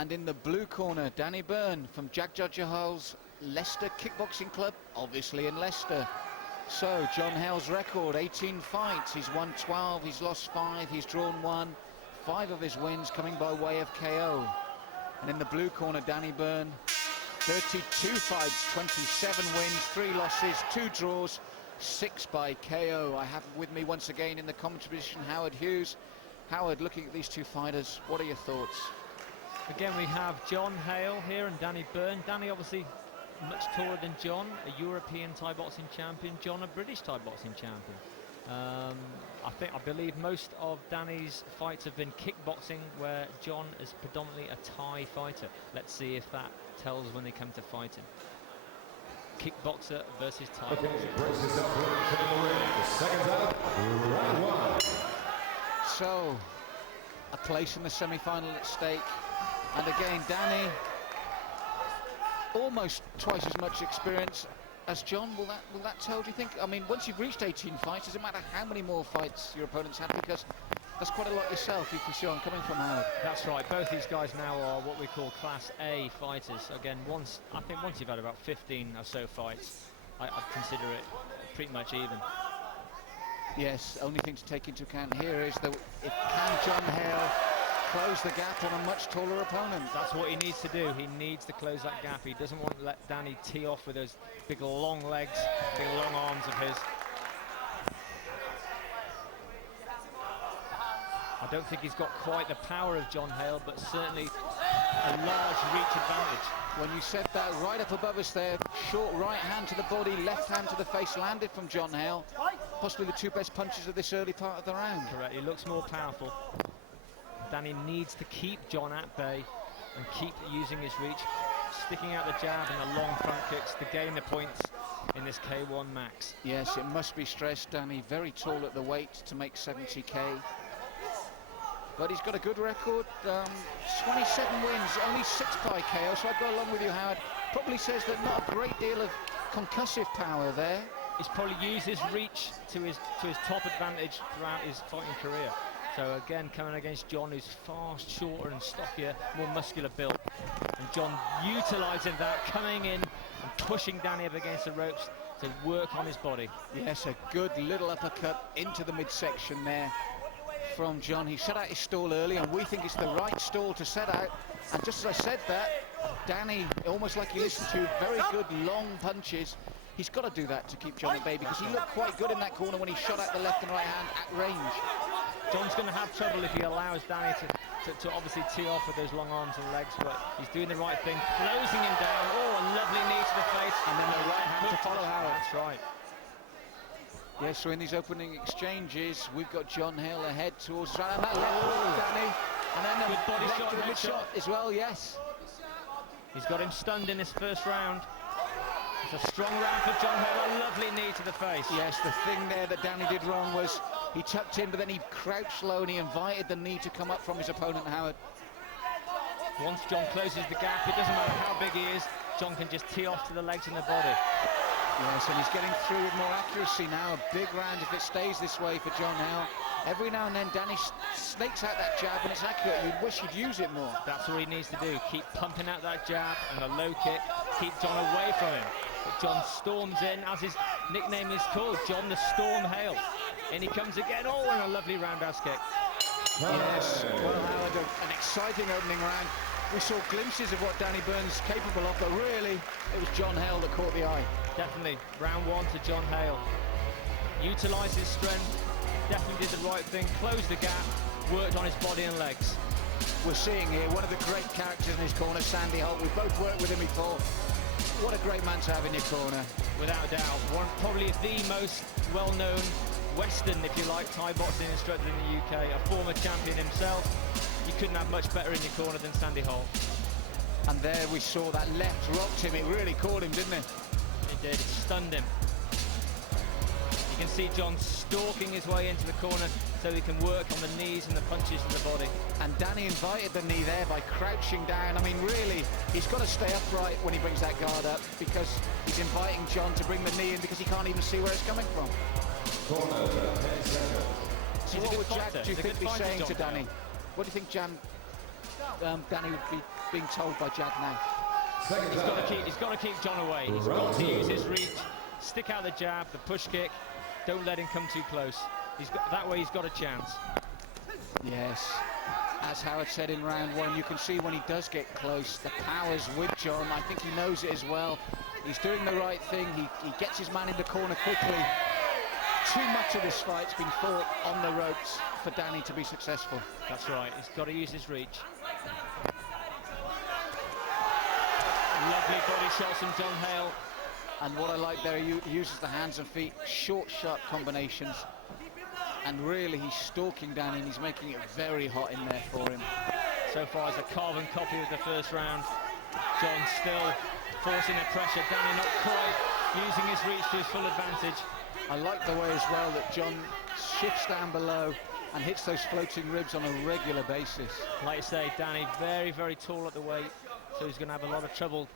And in the blue corner, Danny Byrne from Jack Judgehal's Leicester Kickboxing Club, obviously in Leicester. So, John Hale's record, 18 fights. He's won 12, he's lost 5, he's drawn 1. 5 of his wins coming by way of KO. And in the blue corner, Danny Byrne, 32 fights, 27 wins, 3 losses, 2 draws, 6 by KO. I have with me once again in the commentary position Howard Hughes. Howard, looking at these two fighters, what are your thoughts? Again, we have John Hale here and Danny Byrne. Danny obviously much taller than John, a European Thai boxing champion, John a British Thai boxing champion. I believe most of Danny's fights have been kickboxing, where John is predominantly a Thai fighter. Let's see if that tells when they come to fighting. Kickboxer versus Thai boxer. Brace yourself for the ring. The seconds out, round 1. So, a place in the semi-final at stake. And again, Danny, almost twice as much experience as John. Will that tell, do you think? I mean, once you've reached 18 fights, does it matter how many more fights your opponents had? Because that's quite a lot yourself, you can see where I'm coming from, Howard. That's right, both these guys now are what we call Class A fighters. Again, I think once you've had about 15 or so fights, I consider it pretty much even. Yes, only thing to take into account here is that can John Hale close the gap on a much taller opponent? That's what he needs to do. He needs to close that gap. He doesn't want to let Danny tee off with those big long legs, big long arms of his. I don't think he's got quite the power of John Hale, but certainly a large reach advantage. When you said that, right up above us there, short right hand to the body, left hand to the face, landed from John Hale. Possibly the 2 best punches of this early part of the round. Correct, he looks more powerful. Danny needs to keep John at bay and keep using his reach, sticking out the jab and the long front kicks to gain the points in this K1 max. Yes, it must be stressed, Danny, very tall at the weight to make 70k. But he's got a good record, 27 wins, only 6 by KO, so I go along with you, Howard. Probably says that not a great deal of concussive power there. He's probably used his reach to his top advantage throughout his fighting career. So again, coming against John, who's far shorter and stockier, more muscular built. And John utilising that, coming in and pushing Danny up against the ropes to work on his body. Yes, a good little uppercut into the midsection there from John. He set out his stall early, and we think it's the right stall to set out. And just as I said that, Danny, almost like he listened to, very good long punches. He's got to do that to keep John at bay, because he looked quite good in that corner when he shot out the left and right hand at range. John's going to have trouble if he allows Danny to obviously tee off with those long arms and legs, but he's doing the right thing, closing him down. Oh, a lovely knee to the face, and then the right hand to follow Howard. That's right. Yes, so in these opening exchanges, we've got John Hale ahead towards right, and that left Danny, and then good body left shot, to the mid shot as well. Yes, he's got him stunned in his first round. It's a strong round for John Hale, a lovely knee to the face. Yes, the thing there that Danny did wrong was he tucked in, but then he crouched low and he invited the knee to come up from his opponent, Howard. Once John closes the gap, it doesn't matter how big he is, John can just tee off to the legs and the body. Yes, and he's getting through with more accuracy now. A big round if it stays this way for John Hale. Every now and then Danny snakes out that jab and it's accurate. You wish he'd use it more. That's what he needs to do. Keep pumping out that jab and a low kick. Keep John away from him. But John storms in, as his nickname is called, John the Storm Hale. And he comes again. Oh, and a lovely roundhouse kick. Yes, well, Howard, an exciting opening round. We saw glimpses of what Danny Byrne's capable of, but really, it was John Hale that caught the eye. Definitely, round 1 to John Hale. Utilised his strength, definitely did the right thing, closed the gap, worked on his body and legs. We're seeing here one of the great characters in his corner, Sandy Holt. We've both worked with him before. What a great man to have in your corner. Without a doubt, probably the most well-known Western, if you like, Thai boxing instructor in the UK, a former champion himself. You couldn't have much better in your corner than Sandy Holt. And there we saw that left rocked him. It really caught him, didn't it? It did. It stunned him. You can see John stalking his way into the corner so he can work on the knees and the punches to the body. And Danny invited the knee there by crouching down. I mean, really, he's got to stay upright when he brings that guard up, because he's inviting John to bring the knee in because he can't even see where it's coming from. Corner, 10 seconds. So what would Jack, do you think, be saying to Danny? What do you think Danny would be being told by Jag now. He's got to keep John away. He's got to use his reach, stick out the jab, the push kick. Don't let him come too close. That way he's got a chance. Yes, as Howard said in round one, you can see when he does get close, the power's with John. I think he knows it as well. He's doing the right thing. He gets his man in the corner quickly. Too much of this fight's been fought on the ropes for Danny to be successful. That's right. He's got to use his reach. Lovely body shots from John Hale. And what I like there, he uses the hands and feet, short, sharp combinations. And really, he's stalking Danny, and he's making it very hot in there for him. So far, it's a carbon copy of the first round. John still forcing the pressure. Danny not quite using his reach to his full advantage. I like the way as well that John shifts down below and hits those floating ribs on a regular basis. Like you say, Danny very, very tall at the weight, so he's going to have a lot of trouble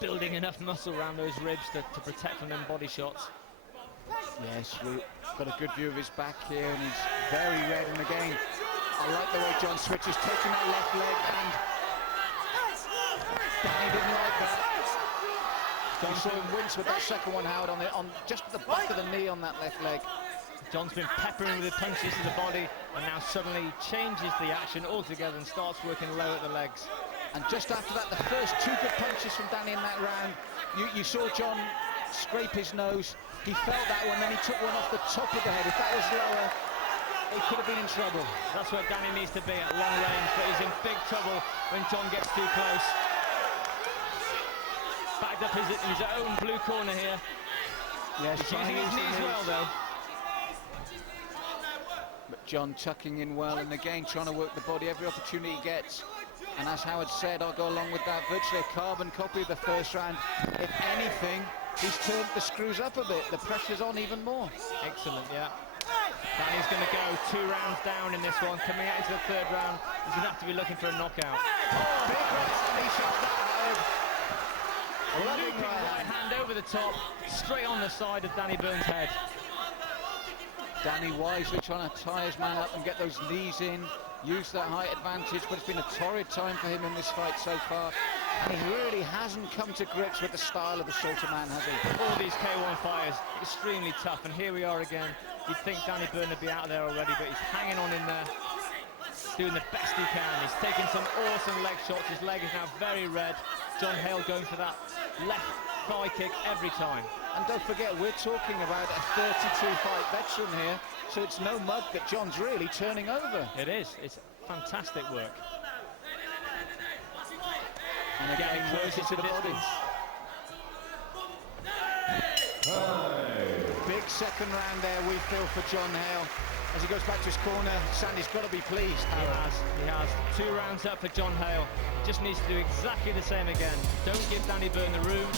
building enough muscle around those ribs to protect from them body shots. Yes, we've got a good view of his back here, and he's very red. And again, I like the way John switches, taking that left leg, and Danny didn't like that. John saw him wince with that second one, Howard, on just the back of the knee on that left leg. John's been peppering with the punches to the body, and now suddenly changes the action altogether and starts working low at the legs. And just after that, the first two good punches from Danny in that round, you saw John scrape his nose. He felt that one, then he took one off the top of the head. If that was lower, he could have been in trouble. That's where Danny needs to be at long range, but he's in big trouble when John gets too close. Backed up his own blue corner here. Yes, he's using his knees well, though. But John tucking in well, and again trying to work the body every opportunity he gets. And as Howard said, I'll go along with that, virtually a carbon copy of the first round. If anything, he's turned the screws up a bit. The pressure's on even more. Excellent, yeah. Danny's going to go 2 rounds down in this one. Coming out into the third round, he's going to have to be looking for a knockout. Oh, big right, he shot that hard. Looping right hand over the top, straight on the side of Danny Byrne's head. Danny wisely trying to tie his man up and get those knees in, use that height advantage, but it's been a torrid time for him in this fight so far. And he really hasn't come to grips with the style of the shorter man, has he? All these K1 fighters, extremely tough, and here we are again. You'd think Danny Byrne would be out there already, but he's hanging on in there, doing the best he can. He's taking some awesome leg shots. His leg is now very red. John Hale going for that left thigh kick every time. And don't forget, we're talking about a 32-fight veteran here, so it's no mug that John's really turning over. It is. It's fantastic work. And again, closer to the body. Big second round there, we feel, for John Hale. As he goes back to his corner, Sandy's got to be pleased. He has. 2 rounds up for John Hale. Just needs to do exactly the same again. Don't give Danny Byrne the room.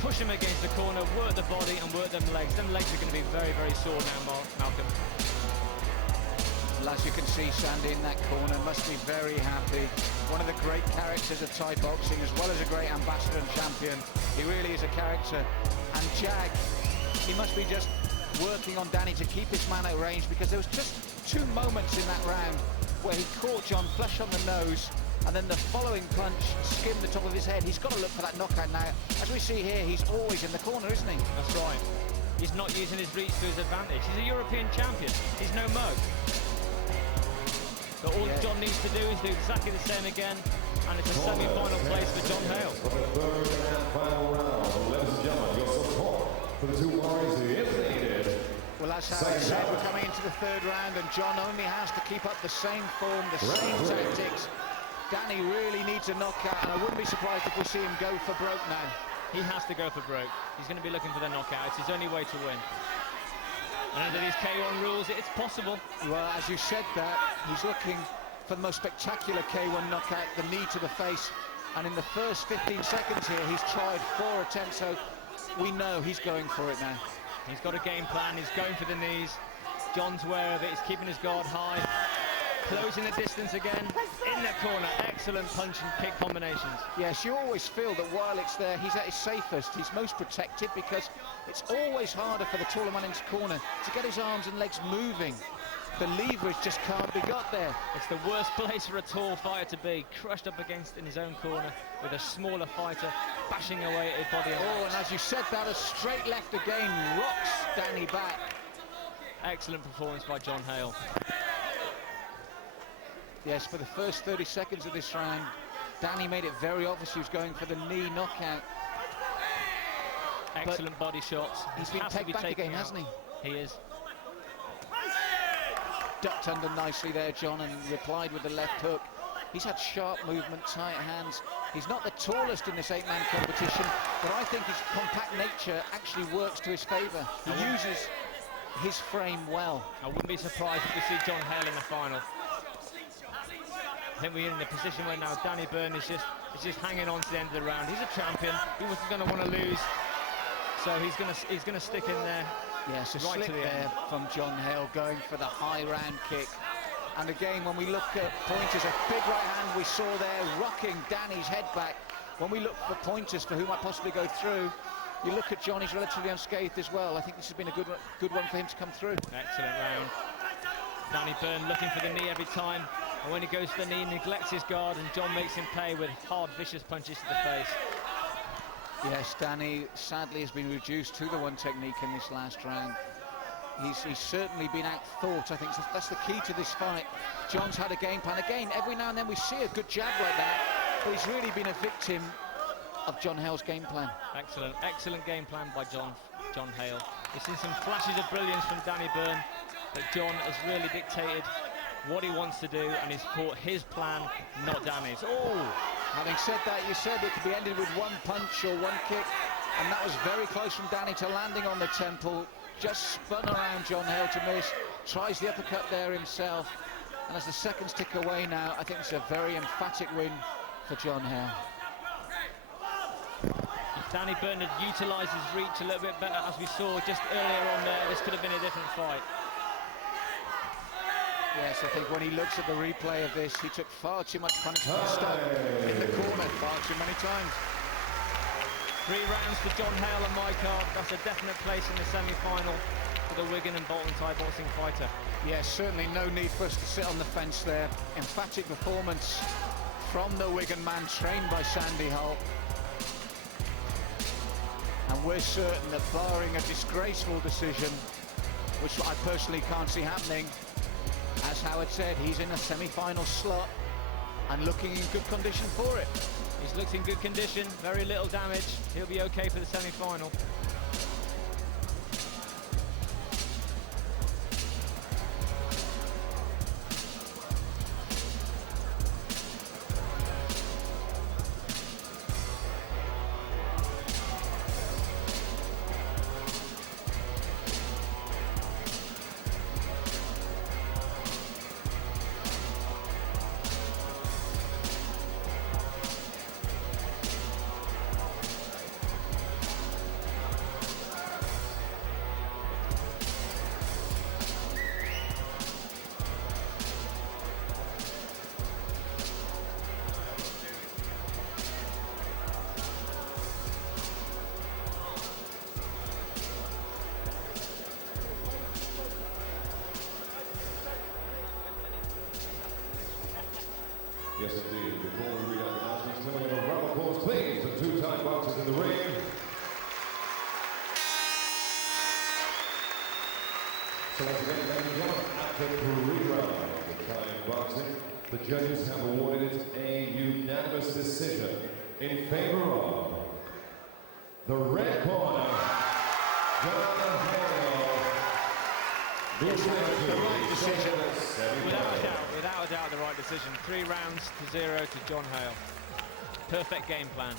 Push him against the corner, work the body and work them legs. Them legs are going to be very, very sore now, Malcolm. Well, as you can see, Sandy in that corner must be very happy. One of the great characters of Thai boxing, as well as a great ambassador and champion. He really is a character. And Jag, he must be just working on Danny to keep his man at range, because there was just 2 moments in that round where he caught John flush on the nose, and then the following punch skimmed the top of his head. He's got to look for that knockout now. As we see here, he's always in the corner, isn't he? That's right. He's not using his reach to his advantage. He's a European champion. He's no mug. But all John needs to do is do exactly the same again, and it's a semi-final place for John Hale. For the third and final round, ladies and gentlemen, your support for the 2 warriors is needed. Well, as Howard said, we're coming into the third round, and John only has to keep up the same form, the same tactics. Danny really needs a knockout, and I wouldn't be surprised if we see him go for broke now. He has to go for broke. He's going to be looking for the knockout. It's his only way to win. And under these K1 rules, it's possible. Well, as you said that, he's looking for the most spectacular K1 knockout, the knee to the face. And in the first 15 seconds here, he's tried 4 attempts, so we know he's going for it now. He's got a game plan. He's going for the knees. John's aware of it. He's keeping his guard high. Closing the distance again. In the corner. Excellent punch and kick combinations. Yes, you always feel that while it's there, he's at his safest. He's most protected, because it's always harder for the taller man in his corner to get his arms and legs moving. the leverage just can't be got there. It's the worst place for a tall fighter to be, crushed up against in his own corner with a smaller fighter bashing away at his body. Oh, and as you said, that a straight left again rocks Danny back. Excellent performance by John Hale. Yes, for the first 30 seconds of this round, Danny made it very obvious he was going for the knee knockout. Excellent body shots. He's been taken back again, hasn't he? He is. Ducked under nicely there, John, and replied with the left hook. He's had sharp movement, tight hands. He's not the tallest in this 8-man competition, but I think his compact nature actually works to his favour. He uses his frame well. I wouldn't be surprised if we see John Hale in the final. I think we're in a position where now Danny Byrne is just hanging on to the end of the round. He's a champion. He wasn't going to want to lose, so he's going to stick in there. Yes, a right slip to the there end. from John Hale, going for the high round kick. And again, when we look at pointers, a big right hand we saw there rocking Danny's head back. When we look for pointers for who might possibly go through, you look at John, he's relatively unscathed as well. I think this has been a good one for him to come through. Excellent round. Danny Byrne looking for the knee every time, and when he goes for the knee, neglects his guard, and John makes him pay with hard, vicious punches to the face. Yes, Danny sadly has been reduced to the one technique in this last round. He's certainly been outthought. I think that's the key to this fight. John's had a game plan. Again, every now and then we see a good jab like that, but he's really been a victim of John Hale's game plan. Excellent game plan by John Hale. We've seen some flashes of brilliance from Danny Byrne, but John has really dictated what he wants to do, and he's fought his plan, not Danny's. Oh! Having said that, you said it could be ended with one punch or one kick, and that was very close from Danny to landing on the temple. Just spun around John Hale to miss, tries the uppercut there himself, and as the seconds tick away now, I think it's a very emphatic win for John Hale. If Danny Byrne had utilised his reach a little bit better, as we saw just earlier on there, this could have been a different fight. Yes, I think when he looks at the replay of this, he took far too much punishment stuck in the corner far too many times. 3 rounds for John Hale on my card. That's a definite place in the semi-final for the Wigan and Bolton Thai boxing fighter. Yes, certainly no need for us to sit on the fence there. Emphatic performance from the Wigan man, trained by Sandy Hull. And we're certain that barring a disgraceful decision, which I personally can't see happening, as Howard said, he's in a semi-final slot and looking in good condition for it. He's looked in good condition, very little damage. He'll be okay for the semi-final. Yes, indeed. Before we read out the announcements, tell me a round of applause, please, for 2 Thai boxers in the ring. So once again, ladies and gentlemen, after 3 rounds of Thai boxing, the judges have awarded a unanimous decision in favor of the red corner, John Hale. The right decision. Without a doubt, the right decision. 3 rounds to 0 to John Hale. Perfect game plan.